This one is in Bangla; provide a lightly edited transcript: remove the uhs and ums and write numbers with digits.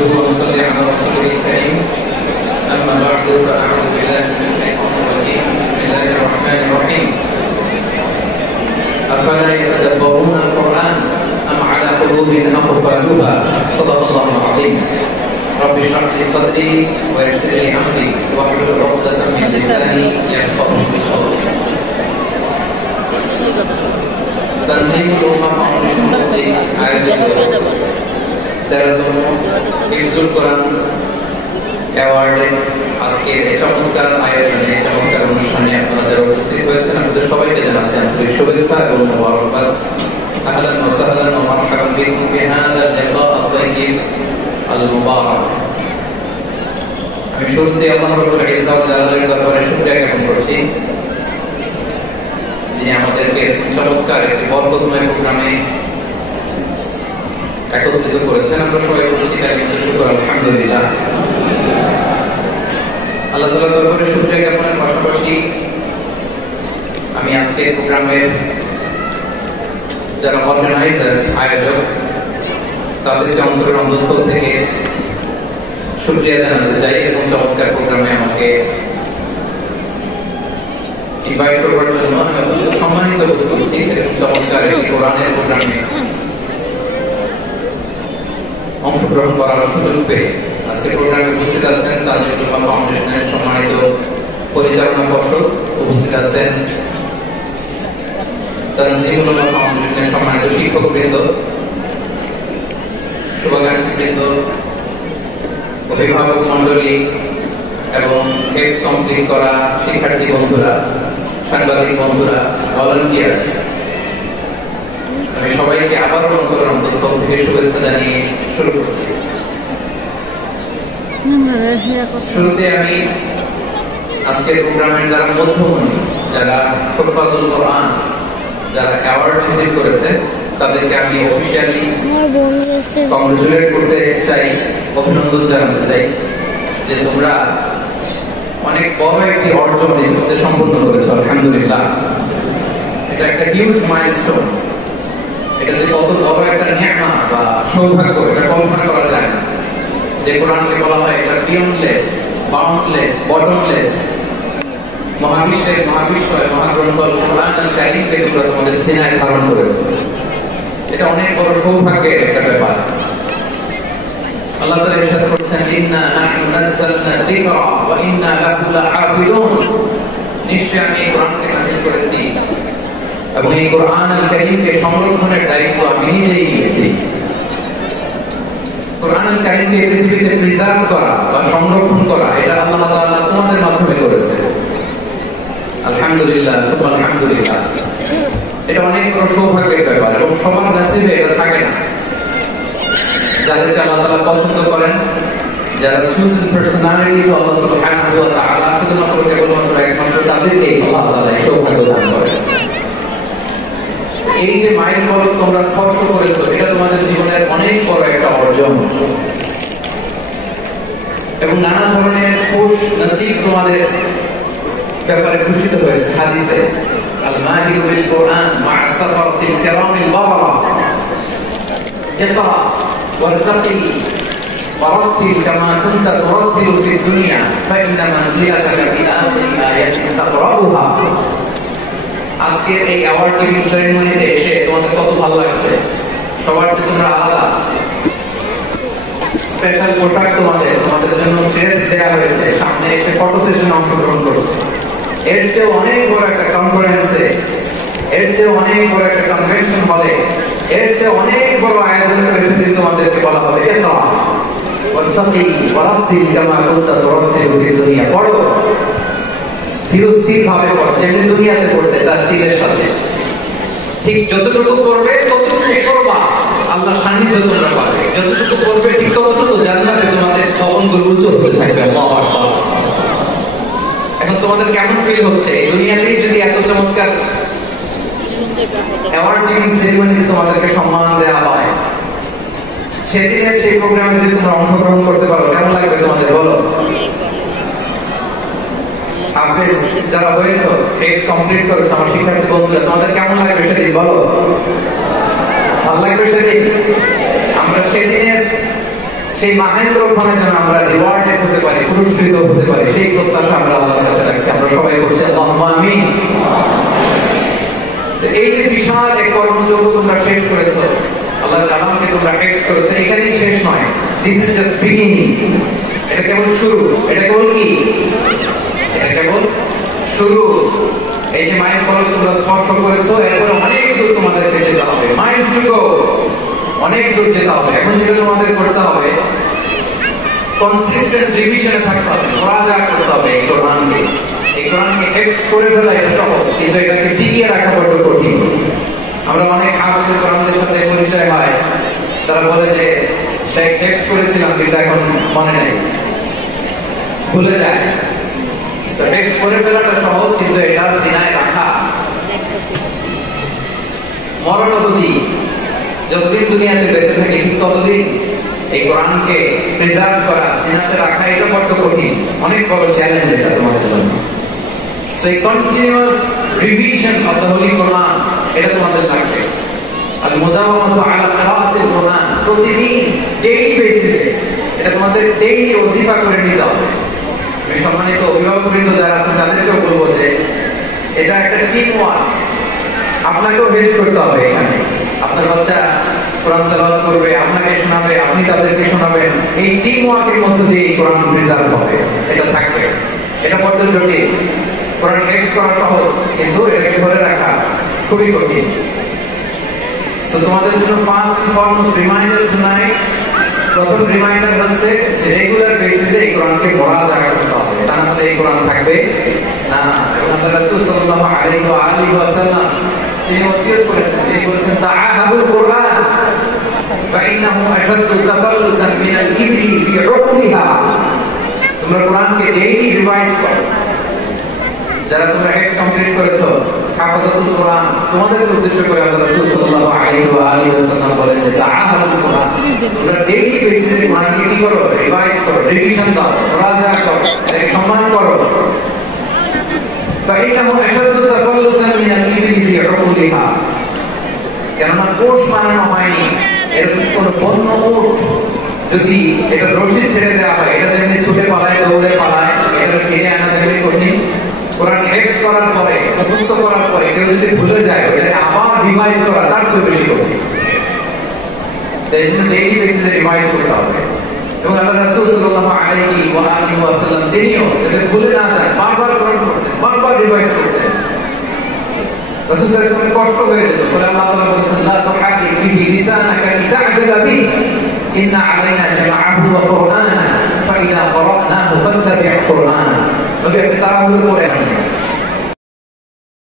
نحمده ونصلي على رسوله الكريم أما بعد فأعوذ بالله من الشيطان الرجيم بسم الله الرحمن الرحيم أفلا يتدبرون القرآن أم على قلوب أقفالها صدق الله العظيم رب اشرح لي صدري ويسر لي أمري واحلل عقدة من لساني يفقهوا قولي تنظيم الأمة ফাউন্ডেশন কর্তৃক আয়োজিত 13তম হিফজুল কোরআন অ্যাওয়ার্ডে আজকে এই চমৎকার আয়োজনে চমৎকার অনুষ্ঠানে আপনাদের উপস্থিত হয়েছেন। আপনাদের সবাইকে জানাচ্ছি আন্তরিক শুভেচ্ছা এবং মোবারকবাদ। আহলান ওয়া সাহলান ওয়া মারহাবান বিকুম ফি হাযা আল-লিকা আত-তাইয়্যিব আল-মুবারাক। আমি শুরুতে আল্লাহ রাব্বুল ইজ্জত ওয়া জালালের দরবারে শুকরিয়া জ্ঞাপন করছি যিনি আমাদেরকে চমৎকার একটি বরকতময় প্রোগ্রামে একত্রিত করেছেন। আমরা সবাই বলছি তার জন্য শুকর আলহামদুলিল্লাহ। আল্লাহ তাআলার দরবারে শুকরিয়া জ্ঞাপনের পাশাপাশি আমি আজকে প্রোগ্রামের যারা অর্গানাইজার আয়োজক তাদেরকে অন্তরের অন্তঃস্থল থেকে শুকরিয়া জানাতে চাই এবং চমৎকার প্রোগ্রামে আমাকে ইনভাইট করবার জন্য আমি সম্মানিত বোধ করছি। এরকম চমৎকার একটি কোরআনের প্রোগ্রামে অংশগ্রহণ করার সুযোগ পেয়ে আজকে প্রোগ্রামে উপস্থিত আছেন তাজুল উলামা ফাউন্ডেশনের সম্মানিত পরিচালনা পর্ষদ, উপস্থিত আছেন তানজিমুল উলামা ফাউন্ডেশনের সম্মানিত শিক্ষকবৃন্দ, শুভাকাঙ্ক্ষীবৃন্দ, অভিভাবক মন্ডলী এবং হেক্স কমপ্লিট করা শিক্ষার্থী বন্ধুরা, সাংবাদিক বন্ধুরা, ভলান্টিয়ার্স, আমি সবাইকে আবারও অন্তরের অন্তঃস্থল থেকে শুভেচ্ছা জানিয়ে শুরু করছি। শুরুতে আমি আজকের প্রোগ্রামের যারা মধ্যমণি, যারা হুফাজুল কোরআন, যারা অ্যাওয়ার্ড রিসিভ করেছে তাদেরকে আমি অফিশিয়ালি কংগ্রেচুলেট করতে চাই, অভিনন্দন জানাতে চাই যে তোমরা অনেক বড় একটি অর্জন ইতিমধ্যে সম্পূর্ণ করেছো আলহামদুলিল্লাহ। এটা একটা হিউজ মাইলস্টোন। এটা যে কত বড় একটা নিয়ামত বা সৌভাগ্য এটা কল্পনা করা যায় না। যে কোরআনকে বলা হয় এটা বিয়ন্ডলেস, বাউন্ডলেস, বটমলেস, মহাবিশ্বের মহাবিশ্বয় মহাগ্রন্থ কোরআন আল কারীমকে তোমরা তোমাদের সিনায় ধারণ করেছো। এটা অনেক বড় সৌভাগ্যের একটা ব্যাপার। আল্লাহ তাআলা ইরশাদ করেছেন ইন্না নাহনু নাযালনা যিকরা ওয়া ইন্না লাহু লাহাফিজুন। নিশ্চয়ই আমি এই কোরআনকে নাযিল করেছি এবং এই কোরআন আল কারীমকে সংরক্ষণের দায়িত্ব আমি নিজেই নিয়েছি। কোরআন আল কারীমকে পৃথিবীতে প্রিজার্ভ করা বা সংরক্ষণ করা এটা আল্লাহ তাআলা তোমাদের মাধ্যমে করেছে আলহামদুলিল্লাহ, আলহামদুলিল্লাহ। এটা অনেক বড় সৌভাগ্যের ব্যাপার এবং সবার নসিবে এটা থাকে না। যাদেরকে আল্লাহ তাআলা পছন্দ করেন, যারা চুজেন পার্সোনালিটি টু আল্লাহ সুবহানাহু ওয়া তাআলা, শুধুমাত্র কেবলমাত্র একমাত্র তাদেরকে আল্লাহ তাআলা এই সৌভাগ্য দান করেন। এই যে মাইল ফলক তোমরা স্পর্শ করেছো এটা তোমাদের জীবনের অনেক বড় একটা অর্জন এবং নানা ধরনের খুশ নসিব তোমাদের ব্যাপারে ঘোষিত হয়েছে হাদিসে আল মাহিরু বিল কোরআন মা'a সাফারাতিল কিরামিল বারারা ইকরা ওয়ারতাকি ওয়ারাতিল কামা কুনতা তুরাতিলু ফিদ দুনিয়া ফাইন্না মানজিলাতাকা ফি আখিরি আয়াতিন তাকরাউহা। আজকে এই অ্যাওয়ার্ড গিভিং সেরেমনিতে এসে তোমাদের কত ভালো লাগছে। সবার যে তোমরা আলাদা, স্পেশাল পোশাক তোমাদের জন্য ড্রেস দেওয়া হয়েছে, সামনে এসে ফটো সেশনে অংশগ্রহণ করছে। এর চেয়ে অনেক বড় একটা কনফারেন্সে, এর চেয়ে অনেক বড় একটা কনভেনশন হলে, এর চেয়ে অনেক বড় আয়োজনের ক্ষেত্রে তোমাদেরকে বলা হবে ইকরা ওয়ারতাকি ওয়ারাতিল কামা কুনতা তুরাতিলু ফিদ দুনিয়া। পড়ো, স্থির ভাবে পড়ো, যেমনি দুনিয়াতে পড়তে তার দিলের সাথে। ঠিক যতটুকু পড়বে ততটুকু করবা, আল্লাহর সান্নিধ্য তোমরা পাবে। যতটুকু পড়বে ঠিক ততটুকু জান্নাতে তোমাদের ভবনগুলো উঁচু হতে থাকবে। আল্লাহু আকবার। এখন তোমাদের কেমন ফিল হচ্ছে? এই দুনিয়াতেই যদি এত চমৎকার অ্যাওয়ার্ড গিভিং সেরেমনিতে তোমাদেরকে সম্মান দেওয়া হয়, সেদিনের সেই প্রোগ্রামে যদি তোমরা অংশগ্রহণ করতে পারো কেমন লাগবে তোমাদের বলো? হাফেজ যারা হয়েছো, হেক্স কমপ্লিট করেছো, আমার শিক্ষার্থী বন্ধুরা, তোমাদের কেমন লাগবে সেদিন বলো? ভালো লাগবে সেদিন? আমরা সেদিনের সেই মাহেন্দ্রক্ষণে যেন আমরা রিওয়ার্ডেড হতে পারি, পুরস্কৃত হতে পারি, সেই প্রত্যাশা আমরা আল্লাহর কাছে রাখছি। আমরা সবাই বলছি আল্লাহুম্মা আমিন। এই যে বিশাল এক কর্মযোগ্য তোমরা শেষ করেছো, আল্লাহর কালামকে তোমরা টেক্সট করেছো, এখানেই শেষ নয়। This is just beginning. এটা কেবল শুরু। এটা কেবল কি? এটা কেবল শুরু। এই যে মাইল ফলক তোমরা স্পর্শ করেছো, এরপরে অনেক দূর তোমাদেরকে যেতে হবে। মাইলস টু গো, অনেক দূর যেতে হবে। এখন যেটা তোমাদের করতে হবে, কনসিস্টেন্ট রিভিশনে থাকতে হবে, মুরাজা করতে হবে এই কোরআনকে। এই কোরআনকে টেক্সট করে ফেলা এটা সহজ, কিন্তু এটাকে টিকিয়ে রাখা বড় কঠিন। আমরা অনেক হাফেজের কোরআনদের সাথে পরিচয় হয়, তারা বলে যে সে টেক্সট করেছিলাম কিন্তু এখন মনে নেই, ভুলে যায়। তো টেক্সট করে ফেলাটা সহজ, কিন্তু এটা সিনায় রাখা মরণ অবধি, যতদিন দুনিয়াতে বেঁচে থাকে ঠিক ততদিন এই কোরআনকে প্রিজার্ভ করা, সিনাতে রাখা, এটা বড্ড কঠিন, অনেক বড় চ্যালেঞ্জ এটা তোমাদের জন্য। সো এই continuous revision of the holy Quran, এটা তোমাদের লাগবে। আল মুদাওয়ামাতু আলা কিরাআতিল কোরআন, প্রতিদিন ডেইলি বেসিসে এটা তোমাদের ডেইলি ওজিফা করে নিতে হবে। আমি সম্মানিত অভিভাবকবৃন্দ যারা আছেন তাদেরকেও বলবো যে এটা একটা টিম ওয়ার্ক, আপনাকেও হেল্প করতে হবে এখানে। আপনার বাচ্চা কোরআন তেলাওয়াত করবে, আপনাকে শোনাবে, আপনি তাদেরকে শোনাবেন। এই টিম ওয়ার্কের মধ্য দিয়ে কোরআন প্রিজার্ভ হবে, এটা থাকবে। এটা বড্ড জটিল। কোরআন টেক্সট করা সহজ, কিন্তু এটাকে ধরে রাখা খুবই কঠিন। তো তোমাদের জন্য first and foremost reminder tonight, প্রথম রিমাইন্ডার হচ্ছে যে রেগুলার বেসিসে এই কোরআনকে মুরাজা করতে হবে, তা না হলে এই কোরআন থাকবে না। এবং আল্লাহ রাসূল সাল্লাল্লাহু আলাইহি ওয়াসাল্লাম তিনি ওসিয়ত করেছেন, তিনি বলেছেন তাআহাবুল কোরআন ফাইন্নাহু আশাদ্দু তাফাল্লুসান মিনাল ইবলি ফি উকলিহা। তোমরা কোরআনকে ডেইলি রিভাইজ করো। যারা তোমরা টেক্সট কমপ্লিট করেছো, হাফাজাতুল কোরআন, তোমাদের উদ্দেশ্য করে আল্লাহ রাসূল সাল্লাল্লাহু আলাইহি ওয়াসাল্লাম বলেন যে তাআহাবুল কোরআন, তোমরা ডেইলি বেসিসে কোরআনকে কি করো? রিভাইজ করো, রিভিশন দাও, মুরাজা করো, এর সম্মান করো। ফাইন্নাহু আশাদ্দু তাফাল্লুসান মিনাল ইবলি ফি উকলিহা, কেননা কোষ বানানো হয়নি, এরকম কোন বন্য উট যদি এটা রশি ছেড়ে দেওয়া হয়, এটা যেমনি ছুটে পালায়, দৌড়ে পালায়, এটা ফিরে আনা যেমনি কঠিন। কোরআন টেক্সট করার পরে, মুখস্থ করার পরে কেউ যদি ভুলে যায়, এটা আবার রিভাইজ করা তার চেয়ে বেশি কঠিন। এই জন্য ডেইলি বেসিসে রিভাইজ করতে হবে। এবং আল্লাহ রাসূল সাল্লাল্লাহু আলাইহি ওয়াসাল্লাম তিনিও যাতে ভুলে না যায়, বারবার কোরআন পড়তেন, বারবার রিভাইজ করতেন। রাসূল সাল্লাল্লাহু আলাইহি ওয়াসাল্লাম কষ্ট হয়ে যেত, বলে আল্লাহ তাআলা বলেছেন লা তুহাররিক বিহি লিসানাকা লিতা'জালা বিহি ইন্না আলাইনা জামাআহু ওয়া কুরআনা ফাইযা ক্বারা'নাহু ফাত্তাবি' কুরআনা। নবী আপনি তাড়াহুড়ো করে